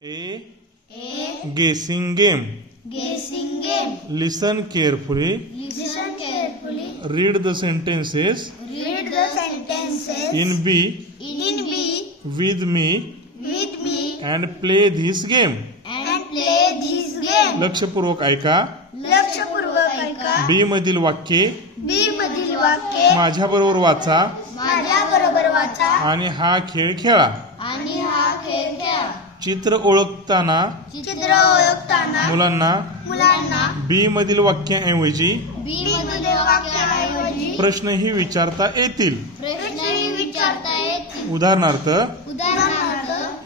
A guessing game. Guessing game. Listen carefully. Listen carefully. Read the sentences. Read the sentences. In B. In B. With me. With me. And play this game. And play this game. लक्षपूर्वक ऐका. लक्षपूर्वक ऐका. B मधील वाक्ये. B मधील वाक्ये माझ्या बरोबर वाचा. माझ्या बरोबर वाचा. आणि हा खेळ खेळा. आणि हा खेळ खेळा. चित्र ओळखताना चित्र ओळखताना मुलांना बी मधील वाक्याऐवजी बी मधील वाक्याऐवजी प्रश्नही विचारता येतील. प्रश्नही विचारता येतील. उदाहरणार्थ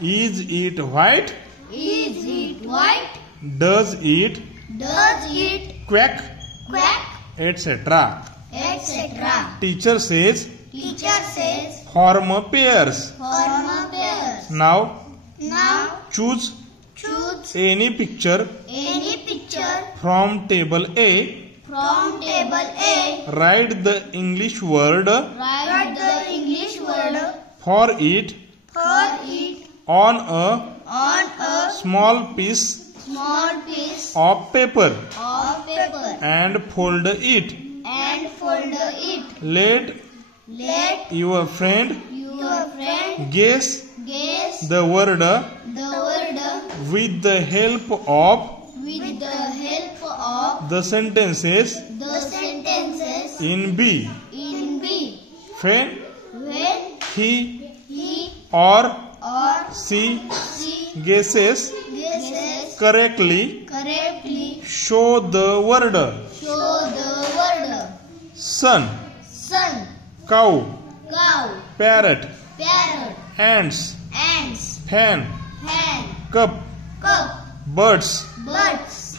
is it white. Is it white. Does it quack etcetera. Teacher says form pairs. नाव choose any picture from table A. Write the English word for it on a small piece of paper and fold it. Let your friend guess the word with the help of the sentences in B. When he or she guesses correctly, show the word. Sun, cow, parrot, ants, fan, cup, birds,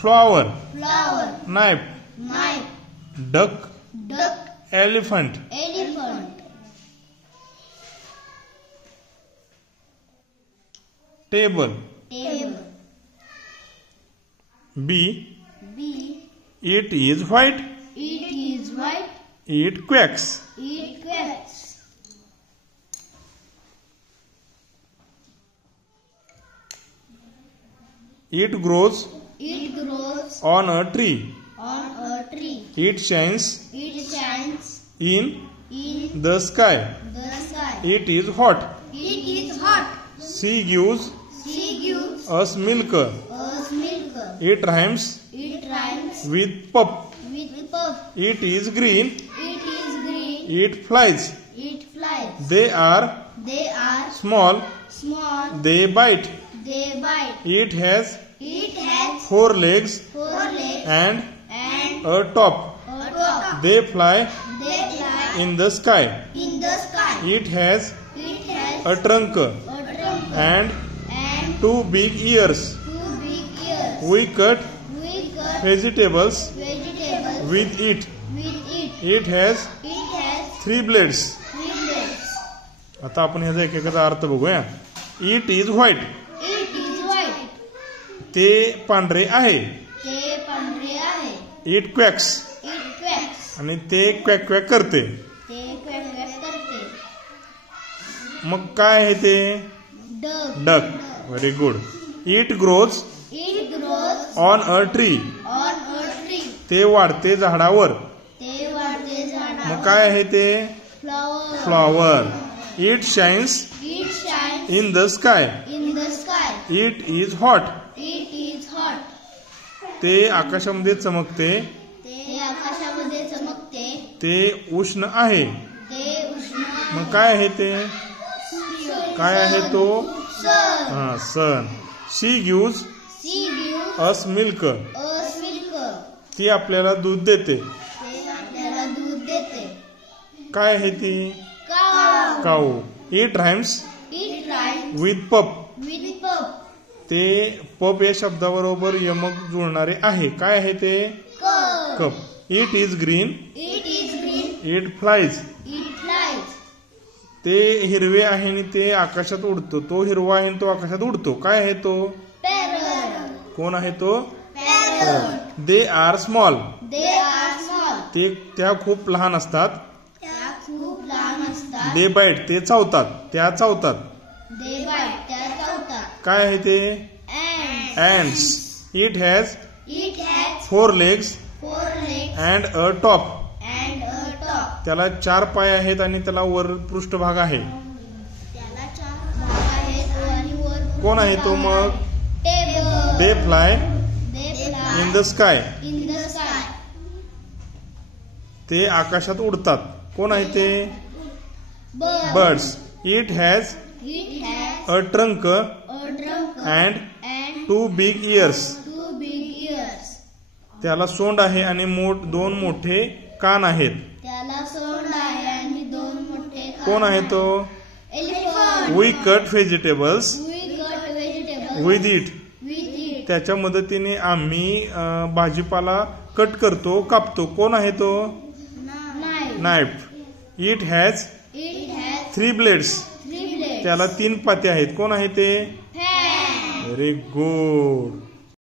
flower, knife, duck, elephant. Table. B. It is white. It quacks. It grows on a tree. It shines in the sky. It is hot. She gives us milk. It rhymes with pup. It is green. It flies. They are small. They bite. It has 4 legs and a top. They fly in the sky. It has a trunk and 2 big ears. We cut vegetables with it. It has 3 blades. आता आपण ह्याचा एकेकाचा अर्थ बघूया. It is white. ते पांढरे आहे. It quacks. आणि ते क्वॅक क्वॅक करते. मग काय आहे ते? Duck. Very good. It grows on a tree. ते वाढते झाडावर. मग काय आहे ते? Flower. It shines in the sky. It is hot. ते आकाशामध्ये चमकते. ते उष्ण आहे. मग काय आहे ते? काय आहे तो? सन. She gives us milk. ती आपल्याला दूध देते. काय आहे ती? काऊ. It rhymes with pup. ते पप या शब्दाबरोबर यमक जुळणारे आहे. काय आहे ते? Cup. It is green. It flies. ते हिरवे आहे आणि ते आकाशात उडतो. तो हिरवा आहे आणि तो आकाशात उडतो. काय आहे तो? कोण आहे तो? They are small. त्या खूप लहान असतात. They bite. ते चावतात. त्या चावतात. They bite. त्या चावतात. काय आहे ते? ants. It has It has 4 legs 4 legs and a top. and a top. त्याला 4 पाय आहेत आणि त्याला वर पृष्ठभाग आहे. त्याला 4 भाग आहेत आणि वर कोण आहे तो मग? Table. They fly They fly in the sky. in the sky. ते आकाशात उडतात. कोण आहे ते? Bird. Birds. It has It has a trunk a trunk and and 2 big ears. 2 big ears. त्याला सोंड आहे आणि 2 मोठे कान आहेत. त्याला सोंड आहे आणि 2 मोठे कान. कोण आहे तो? Elephant. We cut vegetables We cut vegetables with it. with it. त्याच्या मदतीने आम्ही भाजीपाला कट करतो, कापतो. कोण आहे तो? Knife. Knife. It has It has 3 blades. 3 blades. त्याला 3 पाते आहेत. कोण आहे ते? Fan. Very good.